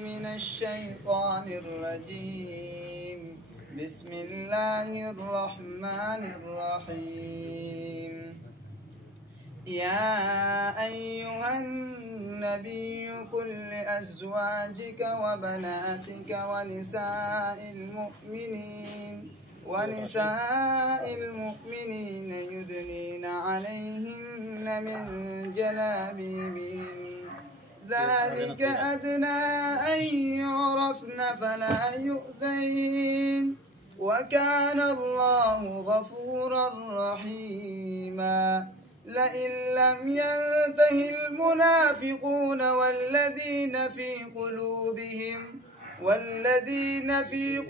من الشيطان الرجيم. بسم الله الرحمن الرحيم. يا أيها النبي قل لأزواجك وبناتك ونساء المؤمنين يدنين عليهن من جلابيبهن ذلك أدنى أن يعرفن فلا يؤذين وكان الله غفورا رحيما. لئن لم ينته المنافقون والذين في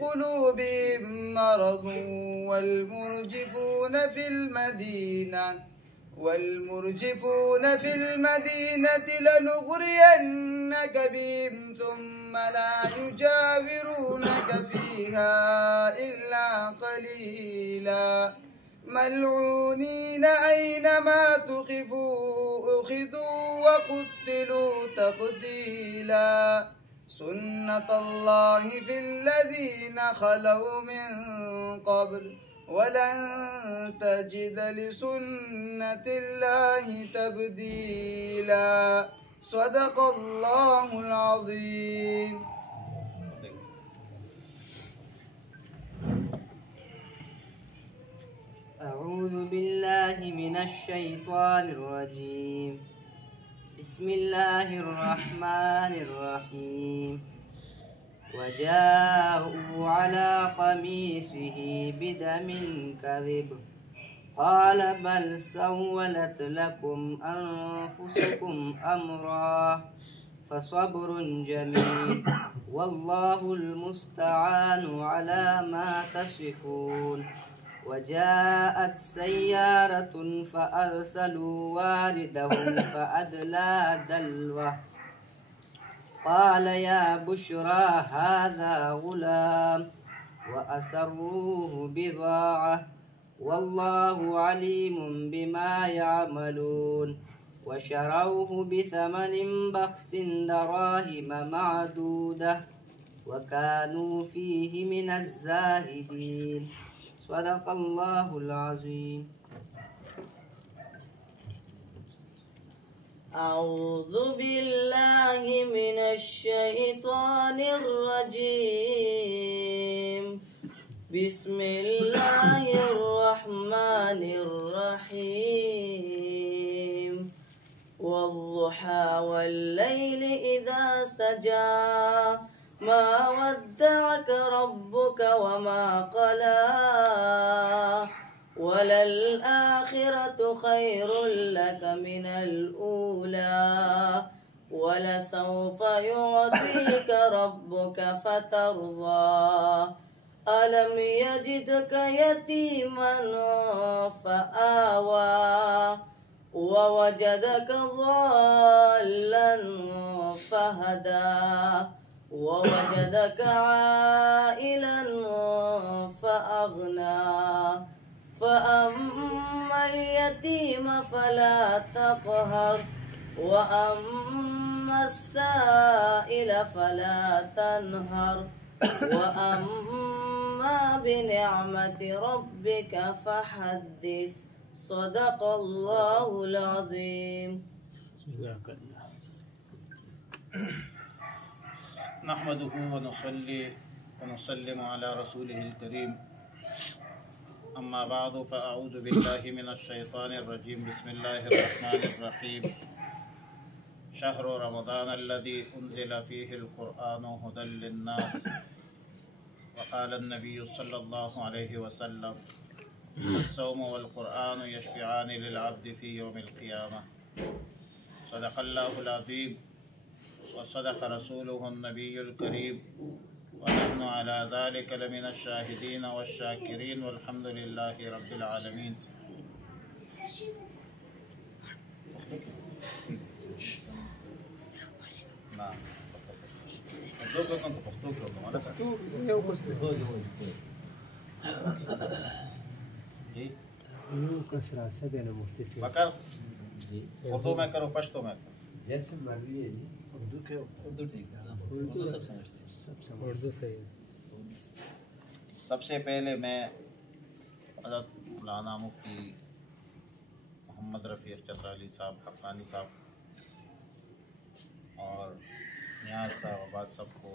قلوبهم مرض والمرجفون في المدينة لنغرينك بهم ثم لا يجاورونك فيها إلا قليلا ملعونين أينما ثقفوا أخذوا وقتلوا تقتيلا. سنة الله في الذين خلوا من قبل ولن تجد لسنة الله تبديلا. صدق الله العظيم. أعوذ بالله من الشيطان الرجيم. بسم الله الرحمن الرحيم. وجاءوا على قميصه بدم كذب قال بل سولت لكم أنفسكم أمرا فصبر جميل والله المستعان على ما تصفون. وجاءت سيارة فأرسلوا واردهم فأدلى دلوه قال يا بشرى هذا غلام وأسروه بضاعة والله عليم بما يعملون. وشروه بثمن بخس دراهم معدودة وكانوا فيه من الزاهدين. صدق الله العظيم. أعوذ بالله من الشيطان الرجيم. بسم الله الرحمن الرحيم. والضحى والليل إذا سجى ما ودعك ربك وما قلى وللآخرة خير لك من الأولى ولسوف يعطيك ربك فترضى. ألم يجدك يتيما فآوى ووجدك ضالا فهدى ووجدك عائلا فأغنى. فأما اليتيم فلا تقهر وأما السائل فلا تنهر وأما بنعمة ربك فحدث. صدق الله العظيم. نحمده ونصلي ونسلم على رسوله الكريم. أما بعد فأعوذ بالله من الشيطان الرجيم. بسم الله الرحمن الرحيم. شهر رمضان الذي أنزل فيه القرآن هدى للناس. وقال النبي صلى الله عليه وسلم الصوم والقرآن يشفعان للعبد في يوم القيامة. صدق الله العظيم وصدق رسوله النبي الكريم ونحن على ذلك لمن الشاهدين والشاكرين والحمد لله رب العالمين. نعم. اردو میں کرو پشتو میں جیسے مرضی ہے جی. اردو صحیح. سب سے پہلے میں حضرت مولانا مفتی محمد رفیق چترالی صاحب حقانی صاحب اور نیاز صاحب عباس صاحب کو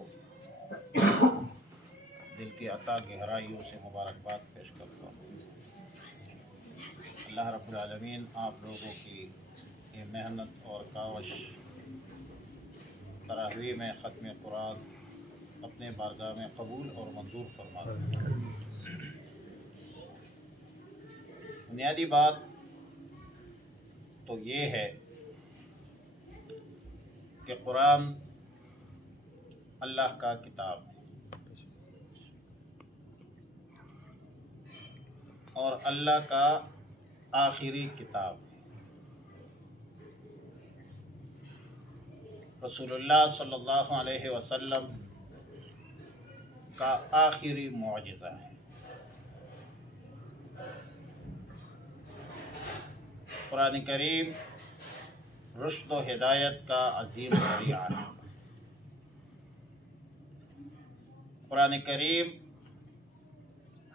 دل کی عطا گہرائیوں سے مبارکباد پیش کرتا ہوں. اللہ رب العالمین آپ لوگوں کی یہ محنت اور کاوش تراویح میں ختم قرآن اپنے بارگاہ میں قبول اور منظور فرما. بنیادی بات تو یہ ہے کہ قرآن اللہ کا کتاب ہے اور اللہ کا آخری کتاب ہے. رسول اللہ صلی اللہ علیہ وسلم کا آخری معجزہ ہے. قرآن کریم رشد و ہدایت کا عظیم ذریعہ ہے. قرآن کریم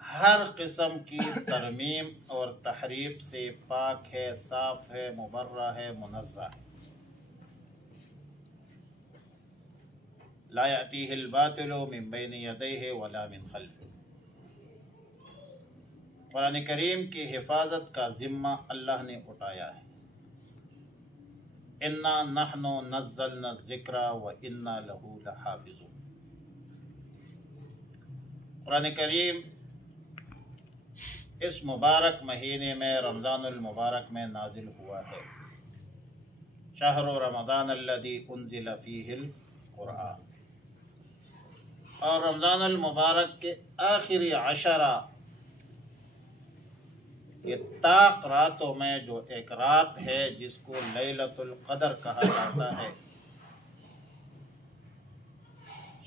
ہر قسم کی ترمیم اور تحریف سے پاک ہے، صاف ہے، مبرہ ہے، منزہ ہے. لا یأتیہ الباطل من بین یدیہ ولا من خلفہ. قرآن کریم کی حفاظت کا ذمہ اللہ نے اٹھایا ہے. انا نحن نزلنا الذکر وانا لہ لحافظون. قرآن کریم اس مبارک مہینے میں رمضان المبارک میں نازل ہوا ہے. شہر رمضان الذی انزل فیہ القرآن. اور رمضان المبارک کے آخری عشرہ کے طاق راتوں میں جو ایک رات ہے جس کو لیلۃ القدر کہا جاتا ہے،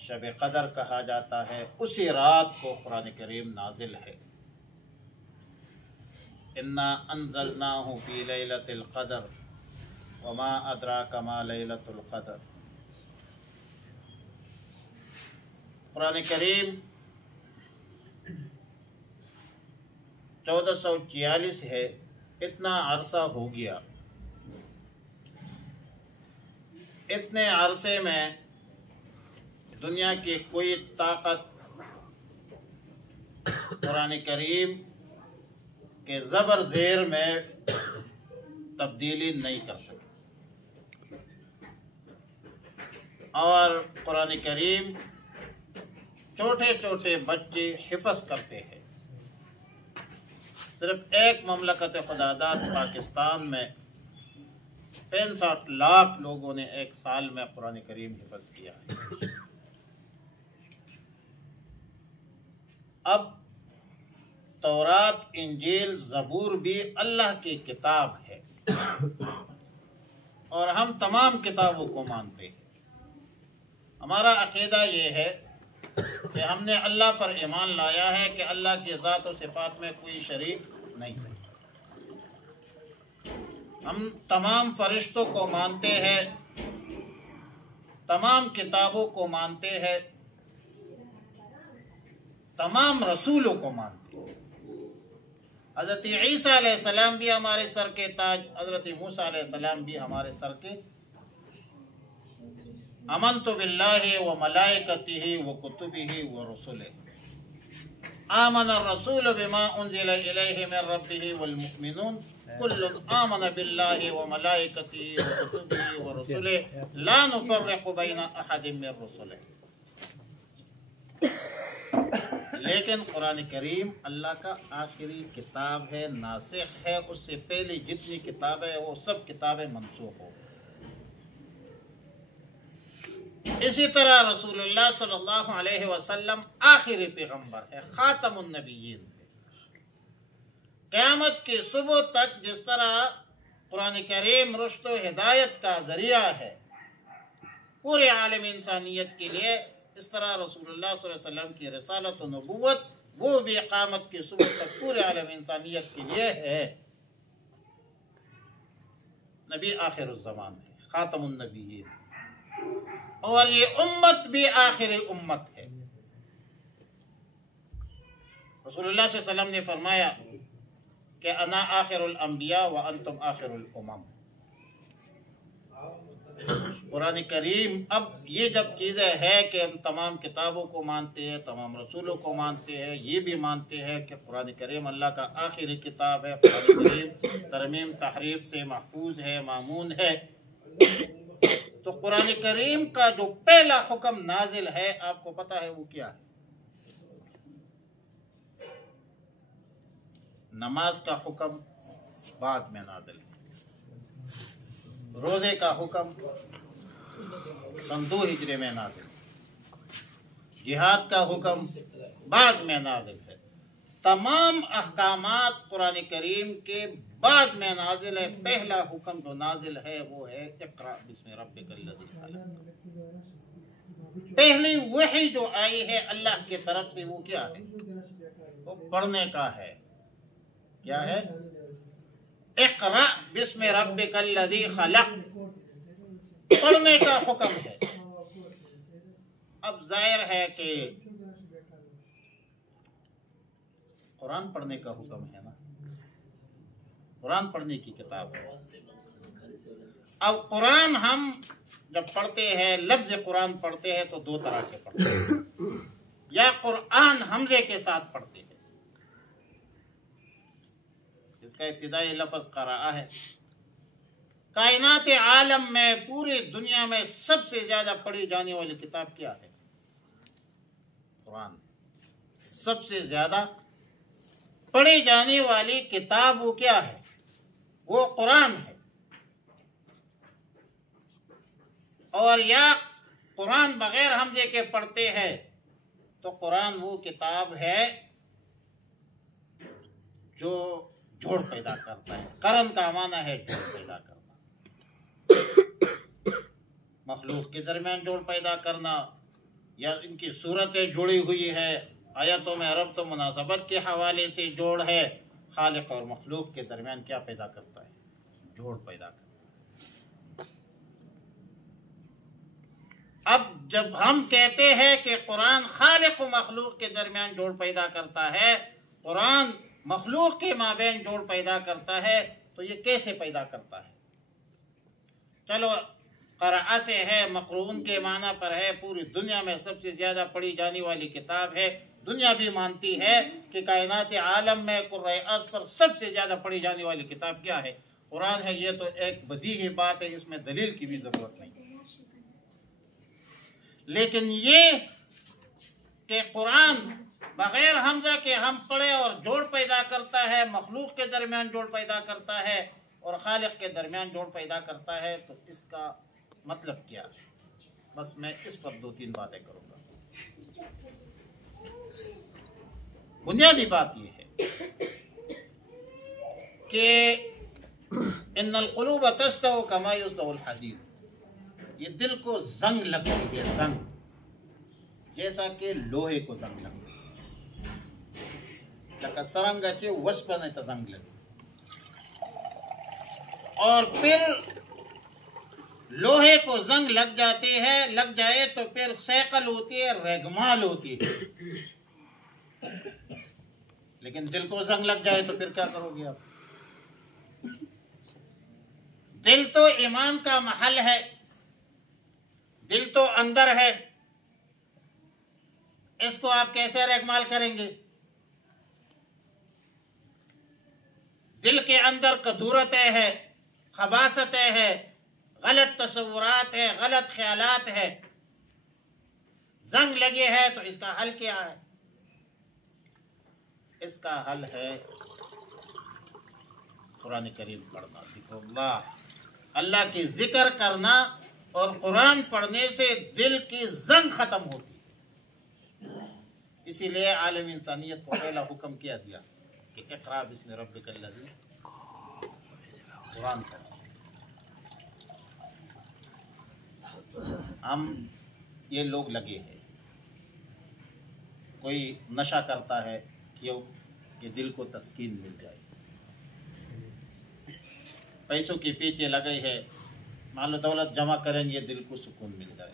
شب قدر کہا جاتا ہے، اسی رات کو قرآن کریم نازل ہے. انا انزلناہ فی لیلۃ القدر وما ادراک ما لیلۃ القدر. قرآن کریم 1446 ہے. اتنا عرصہ ہو گیا. اتنے عرصے میں دنیا کی کوئی طاقت قرآن کریم کے زبر زیر میں تبدیلی نہیں کر سکی. اور قرآن کریم چھوٹے چھوٹے بچے حفظ کرتے ہیں. صرف ایک مملکت خداداد پاکستان میں 65 لاکھ لوگوں نے ایک سال میں قرآن کریم حفظ کیا ہے. اب تورات، انجیل، زبور بھی اللہ کی کتاب ہے اور ہم تمام کتابوں کو مانتے ہیں. ہمارا عقیدہ یہ ہے کہ ہم نے اللہ پر ایمان لایا ہے کہ اللہ کی ذات و صفات میں کوئی شریک نہیں ہے. ہم تمام فرشتوں کو مانتے ہیں، تمام کتابوں کو مانتے ہیں، تمام رسولوں کو مانتے ہیں. حضرت عیسیٰ علیہ السلام بھی ہمارے سر کے تاج، حضرت موسیٰ علیہ السلام بھی ہمارے سر کے. آمنت باللہ و ملائکتہ و کتبہ و رسلہ. آمن الرسول بما انزل الیہ من ربہ والمؤمنون کل آمن باللہ و ملائکتہ و کتبہ و رسلہ لا نفرق بین احد من رسلہ. لیکن قرآن کریم اللہ کا آخری کتاب ہے، ناسخ ہے. اس سے پہلے جتنی کتابیں ہیں وہ سب کتابیں منسوخ ہو. اسی طرح رسول اللہ صلی اللہ علیہ وسلم آخری پیغمبر ہے، خاتم النبیین. قیامت کی صبح تک جس طرح قرآن کریم رشد و ہدایت کا ذریعہ ہے پورے عالم انسانیت کے لیے، اس طرح رسول اللہ صلی اللہ علیہ وسلم کی رسالت و نبوت وہ بھی قیامت کی صبح تک پورے عالم انسانیت کے لیے ہے. نبی آخر الزمان ہے، خاتم النبیین. اور یہ امت بھی آخری امت ہے۔ رسول اللہ صلی اللہ علیہ وسلم نے فرمایا کہ انا آخر الانبیاء وانتم آخر الامم۔ قرآن کریم اب یہ جب چیزیں ہے کہ ہم تمام کتابوں کو مانتے ہیں، تمام رسولوں کو مانتے ہیں، یہ بھی مانتے ہیں کہ قرآن کریم اللہ کا آخری کتاب ہے، قرآن کریم ترمیم تحریف سے محفوظ ہے، مامون ہے، تو قرآن کریم کا جو پہلا حکم نازل ہے آپ کو پتہ ہے وہ کیا ہے؟ نماز کا حکم بعد میں نازل ہے، روزے کا حکم سن 2 ہجری میں نازل ہے، جہاد کا حکم بعد میں نازل ہے، تمام احکامات قرآن کریم کے بعد میں نازل ہے۔ پہلا حکم جو نازل ہے وہ ہے اقرأ بسم ربک الذی خلق۔ پہلی وحی جو آئی ہے اللہ کی طرف سے وہ کیا ہے؟ وہ پڑھنے کا ہے۔ کیا ہے؟ اقرأ بسم ربک الذی خلق، پڑھنے کا حکم ہے۔ اب ظاہر ہے کہ قرآن پڑھنے کا حکم ہے نا، قرآن پڑھنے کی کتاب ہے۔ اب قرآن ہم جب پڑھتے ہیں، لفظ قرآن پڑھتے ہیں تو 2 طرح کے پڑھتے ہیں، یا قرآن حمزے کے ساتھ پڑھتے ہیں، اس کا ابتدائی لفظ قرأ ہے۔ کائنات عالم میں پوری دنیا میں سب سے زیادہ پڑھی جانے والی کتاب کیا ہے؟ قرآن۔ سب سے زیادہ پڑھی جانے والی کتاب وہ کیا ہے؟ وہ قرآن ہے۔ اور یا قرآن بغیر حمزے کے پڑھتے ہیں تو قرآن وہ کتاب ہے جو جوڑ پیدا کرتا ہے۔ قرن کا معنی ہے جوڑ پیدا کرنا، مخلوق کے درمیان جوڑ پیدا کرنا، یا ان کی صورتیں جڑی ہوئی ہے، آیتوں میں ربط و مناسبت کے حوالے سے جوڑ ہے۔ خالق اور مخلوق کے درمیان کیا پیدا کرتا ہے؟ جوڑ پیدا کرتا ہے۔ اب جب ہم کہتے ہیں کہ قرآن خالق و مخلوق کے درمیان جوڑ پیدا کرتا ہے، قرآن مخلوق کے مابین جوڑ پیدا کرتا ہے، تو یہ کیسے پیدا کرتا ہے؟ چلو قرأ سے ہے، مقرون کے معنی پر ہے، پوری دنیا میں سب سے زیادہ پڑھی جانے والی کتاب ہے۔ دنیا بھی مانتی ہے کہ کائنات عالم میں قرۂ ارض پر سب سے زیادہ پڑھی جانے والی کتاب کیا ہے؟ قرآن ہے۔ یہ تو ایک بدیہی بات ہے، اس میں دلیل کی بھی ضرورت نہیں۔ لیکن یہ کہ قرآن بغیر حمزہ کے ہم پڑھے اور جوڑ پیدا کرتا ہے، مخلوق کے درمیان جوڑ پیدا کرتا ہے اور خالق کے درمیان جوڑ پیدا کرتا ہے، تو اس کا مطلب کیا ہے؟ بس میں اس پر 2-3 باتیں کروں گا۔ بنیادی بات یہ ہے کہ ان القلوب تستو کما یستو الحدید، یہ دل کو زنگ لگتی ہے، زنگ، جیسا کہ لوہے کو زنگ لگتی ہے، لکہ سرنگا کے وسپنے تا زنگ لگتی، اور پھر لوہے کو زنگ لگ جاتی ہے، لگ جائے تو پھر سیقل ہوتی ہے، ریگمال ہوتی ہے۔ لیکن دل کو زنگ لگ جائے تو پھر کیا کرو گے آپ؟ دل تو ایمان کا محل ہے، دل تو اندر ہے، اس کو آپ کیسے ریگمال کریں گے؟ دل کے اندر کدورتیں ہے، خباثتیں ہے، غلط تصورات ہے، غلط خیالات ہے، زنگ لگے ہے، تو اس کا حل کیا ہے؟ اس کا حل ہے قرآن کریم پڑھنا، ذکر اللہ کی ذکر کرنا، اور قرآن پڑھنے سے دل کی زنگ ختم ہوتی ہے۔ اسی لیے عالم انسانیت کو پہلا حکم کیا دیا کہ اقرأ بسم ربک الذی، قرآن پڑھنا۔ ہم یہ لوگ لگے ہیں، کوئی نشہ کرتا ہے کیوں؟ کہ دل کو تسکین مل جائے، پیسوں کے پیچھے لگے ہے، مال و دولت جمع کریں گے دل کو سکون مل جائے،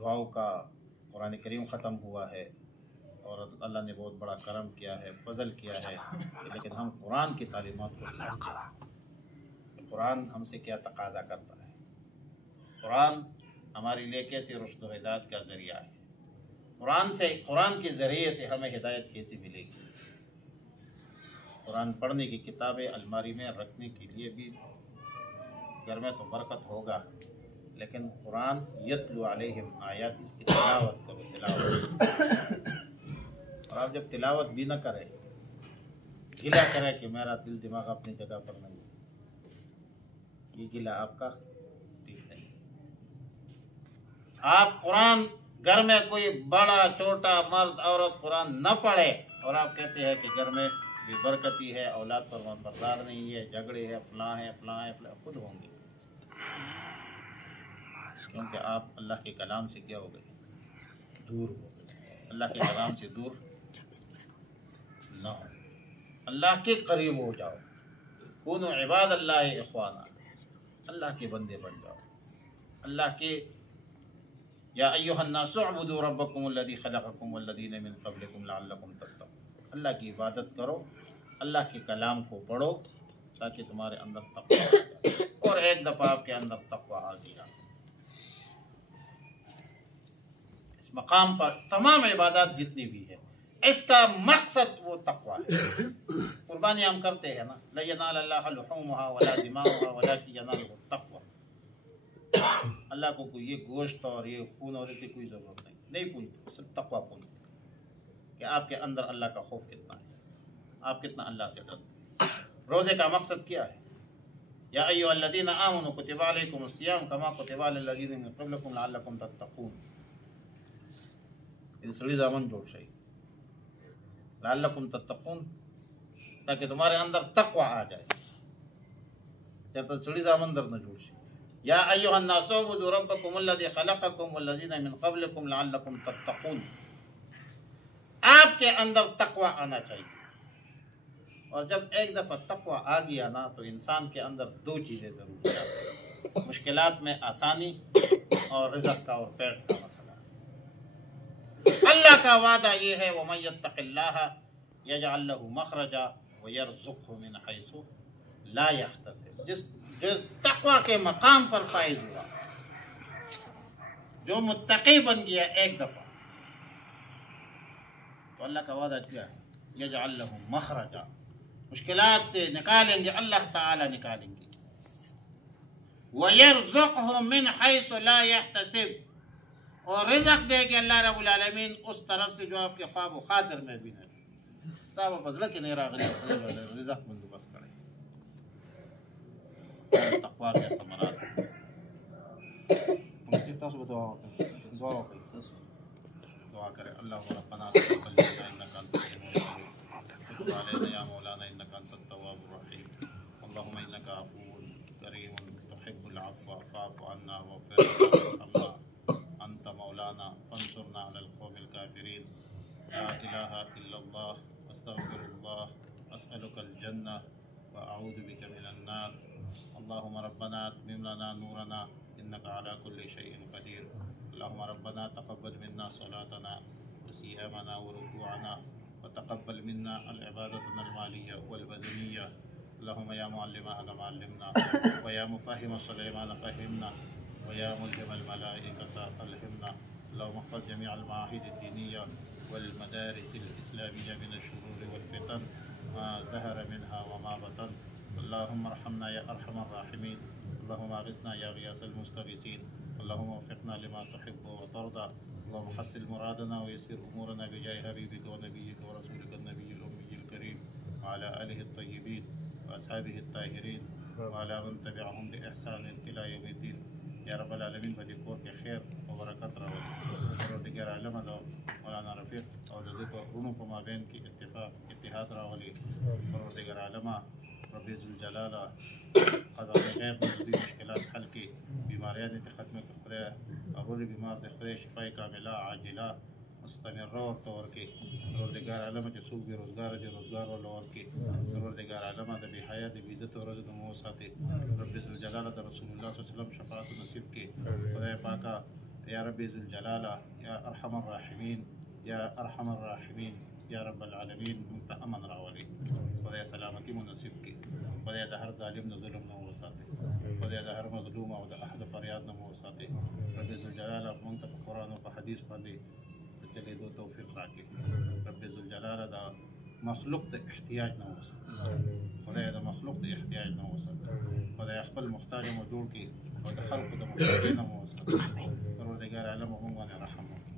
دعاؤں کا قرآن کریم ختم ہوا ہے اور اللہ نے بہت بڑا کرم کیا ہے، فضل کیا ہے، لیکن ہم قرآن کی تعلیمات کو سمجھیں۔ قرآن ہم سے کیا تقاضا کرتا ہے، قرآن ہمارے لیے کیسے رشد و ہدایت کا ذریعہ ہے، قرآن کے ذریعے سے ہمیں ہدایت کیسے ملے گی۔ قرآن پڑھنے کی کتابیں الماری میں رکھنے کے لیے بھی گھر میں تو برکت ہوگا، لیکن قرآن یتلو علیہم آیات، اس کی تلاوت کرو، تلاوت۔ اور آپ جب تلاوت بھی نہ کرے، گلہ کرے کہ میرا دل دماغ اپنی جگہ پر نہیں، یہ گلہ آپ کا ٹھیک نہیں۔ آپ قرآن گھر میں کوئی بڑا چھوٹا مرد عورت قرآن نہ پڑھے اور آپ کہتے ہیں کہ گھر میں بے برکتی ہے، اولاد پر بردار نہیں ہے، جھگڑے ہے، فلاں ہے، فلاں ہے، فلاں، خود ہوں گے، کیونکہ آپ اللہ کے کلام سے کیا ہو گئے، دور ہو گئے۔ اللہ کے کلام سے دور نہ ہو، اللہ کے قریب ہو جاؤ، کونو عباد اللہ اخوانا، اللہ کے بندے بن جاؤ، اللہ کے یا ایھا الناس اعبدوا ربکم الذی خلقکم والذین من قبلکم لعلکم تتقون۔ اللہ کی عبادت کرو، اللہ کے کلام کو پڑھو تاکہ تمہارے اندر تقوی آ جائے۔ اور ایک دفعہ آپ کے اندر تقوی آ گیا، اس مقام پر تمام عبادات جتنی بھی ہے اس کا مقصد وہ تقوی ہے۔ قربانی ہم کرتے ہیں نا، لا ینال اللہ لحومها ولا دماؤها ولکن ینالہ التقوی۔ اللہ کو کوئی یہ گوشت اور یہ خون اور اس کی کوئی ضرورت نہیں پوچھتے، صرف تقوی پوچھتے کہ آپ کے اندر اللہ کا خوف کتنا ہے، آپ کتنا اللہ سے ڈرتے ہیں۔ روزے کا مقصد کیا ہے؟ یا ایھا الذین آمنوا کتب علیکم الصیام کما کتب علی الذین من قبلکم لعلکم تتقون۔ ان سڑی زامن جوڑ شئی لعلکم تتقون، تاکہ تمہارے اندر تقوی آ جائے، جب تک سڑی زامن در نہ جوڑ شئی۔ یا ایھا الناس اعبدوا ربکم الذی خلقکم والذین من قبلکم لعلکم تتقون۔ آپ کے اندر تقوی آنا چاہیے، اور جب ایک دفعہ تقوی آ گیا نا تو انسان کے اندر دو چیزیں ضرور ہیں، مشکلات میں آسانی اور رزق کا اور پیٹ کا مسئلہ۔ اللہ کا وعدہ یہ ہے وَمَن يَتَّقِ اللَّهَ يَجْعَل لَّهُ مَخْرَجًا وَيَرْزُقْهُ مِنْ حَيْثُ لَا يَحْتَسِبُ۔ جس تقوی کے مقام پر فائز ہوا، جو متقی بن گیا ایک دفعہ، تو اللہ کا وعدہ کیا ہے؟ یجعل لہ مخرجا، مشکلات سے نکالیں گے، اللہ تعالی نکالیں گے۔ وَيَرْزُقْهُ مِنْ حَيْثُ لَا يَحْتَسِبُ، اور رزق دے گے اللہ رب العالمین اس طرف سے جو آپ کے خواب و خاطر میں بھی نہیں، تاب و بزرگ کی نہیں راغلی رزق بندوبست کرے۔ تقوی کے ثمرات دعا کرے۔ اللہم ربنا تقبل منا انک انت السمیع العلیم وتب علینا یا مولانا انک انت التواب الرحیم اللہم انک عفو کریم تحب العفو فاعف عنا واغفر لنا وارحمنا انت مولانا فانصرنا علی القوم الکافرین لا الہ الا اللہ استغفر اللہ اسألک الجنہ واعوذ بک من النار اللہم ربنا اتمم لنا نورنا انک علی کل شیء قدیر اللهم ربنا تقبل منا صلاتنا وصيامنا وركوعنا وتقبل منا العبادتنا المالية والبدنية اللهم يا معلم آدم علمنا ويا مفهم سليمان فهمنا ويا ملهم الملائكة ألهمنا اللهم احفظ جميع المعاهد الدينية والمدارس الإسلامية من الشرور والفتن ما ظهر منها وما بطن اللهم ارحمنا يا أرحم الراحمين اللهم اغثنا يا غياث المستغيثين اللهم وفقنا لما تحب وترضى اللهم حسن مرادنا ويسر أمورنا بجاه حبيبك ونبيك ورسولك النبي الأمي الكريم وعلى آله الطيبين وأصحابه الطاهرين وعلى من تبعهم بإحسان إلى يوم الدين يا رب العالمين بديكور بخير وبركات راولي پروردگار عالم دو مولانا رفیق اور ذکر رونوں کو مابین کی اتحاد راولي پروردگار عالم رب ذوالجلالہ قضاء غیب میں مشکلات حل کی، بیماریاں نے ختم کے خدا اور بیمار دے خدا شفائی کاملہ عاجلہ مستمرہ اور طور کی پروردگار عالم جو سوق بے روزگار جو روزگار والا اور کی پروردگار عالم دے بے حیا دے عزت اور عزت موساتے رب ذوالجلالہ رسول اللہ صلی اللہ علیہ وسلم شفاعت نصیب کی خدا پاکا یا رب ذوالجلالہ یا ارحم الراحمین یا ارحم الراحمین یا رب العالمین منت امن راولی خدای سلامتی منصب کی خدای د هر ظالم نه ظلم نه وساتي خدای د هر مظلوم او د اهل فریاد نه وساتي رب ذوالجلالہ موږ ته په قرآن او په حدیث باندې د چلېدو توفیق راکړي رب ذوالجلالہ د مخلوق د احتیاج نه وساتي خدای د مخلوق د احتیاج نه وساتي خدای خپل محتاج مو جوړ کړي او د خلقو د محتاج نه مو وساتي پروردګار عالم موږ باندې رحم وکړي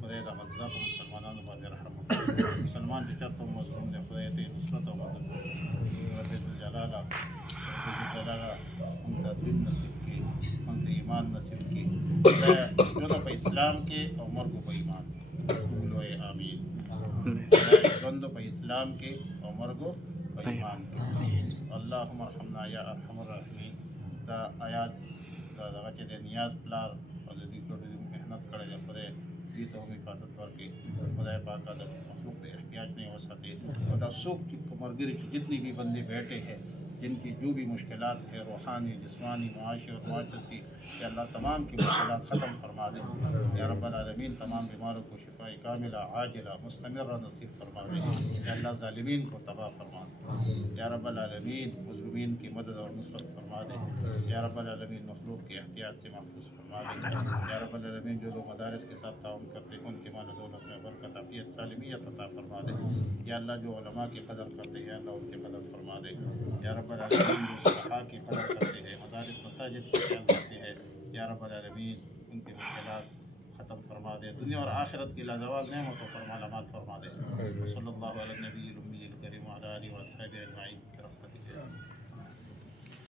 خدای د غزاق مسلمانانو باندې رحم وکړي مسلمان چې چېرته مظلوم دی خدای ته یې نصرت او مدد وکړي رب ذوالجلالہ موږ ته دین نصیب کړي موږ ته ایمان نصیب کړي خدای ژوند په اسلام کې او مرګ په ایمان کې وایي آمین خدای ژوند په اسلام کې او مرګ په ایمان کې اللهم ارحمنا یا ارحم الراحمین دا آیات دا دغه چې د نیاز پلار او د دې ټولې محنت کړی دی خدای دې ته هم حفاظت ورکړي خدای پاک د مخلوق د احتیاج نہیں وساتي اور دا سوکھ کی کمرگری کی جتنی بھی بندے بیٹھے ہیں جن کی جو بھی مشکلات ہے روحانی جسمانی معاشی اور معاشرتی کہ اللہ تمام کی مشکلات ختم فرما دے یا رب العالمین تمام بیماروں کو شفاء کاملہ عاجلہ مستمرہ نصیب فرما دے یا اللہ ظالمین کو تباہ فرما دے یا رب العالمین مظلومین کی مدد اور نصرت فرما دے یا رب العالمین مخلوق کے احتیاط سے محفوظ فرما دے یا رب العالمین جو لوگ مدارس کے ساتھ تعاون کرتے ہیں ان کے مال و دولت میں برکت عافیت سالمیت عطا فرما دے یا اللہ جو علماء کی قدر کرتے ہیں اللہ ان کی قدر فرما دے یا رب العالمین جو صحابہ کی قدر کرتے ہیں مدارس مساجد کی خیال کرتے ہیں یا رب العالمین ان کی مشکلات ختم فرما دے دنیا اور آخرت کی لازوال نعمتوں پر معلومات فرما دے صلی اللہ علیہ نبی الامی الکریم وعلی آلہ وصحبہ اجمعین برحمتہ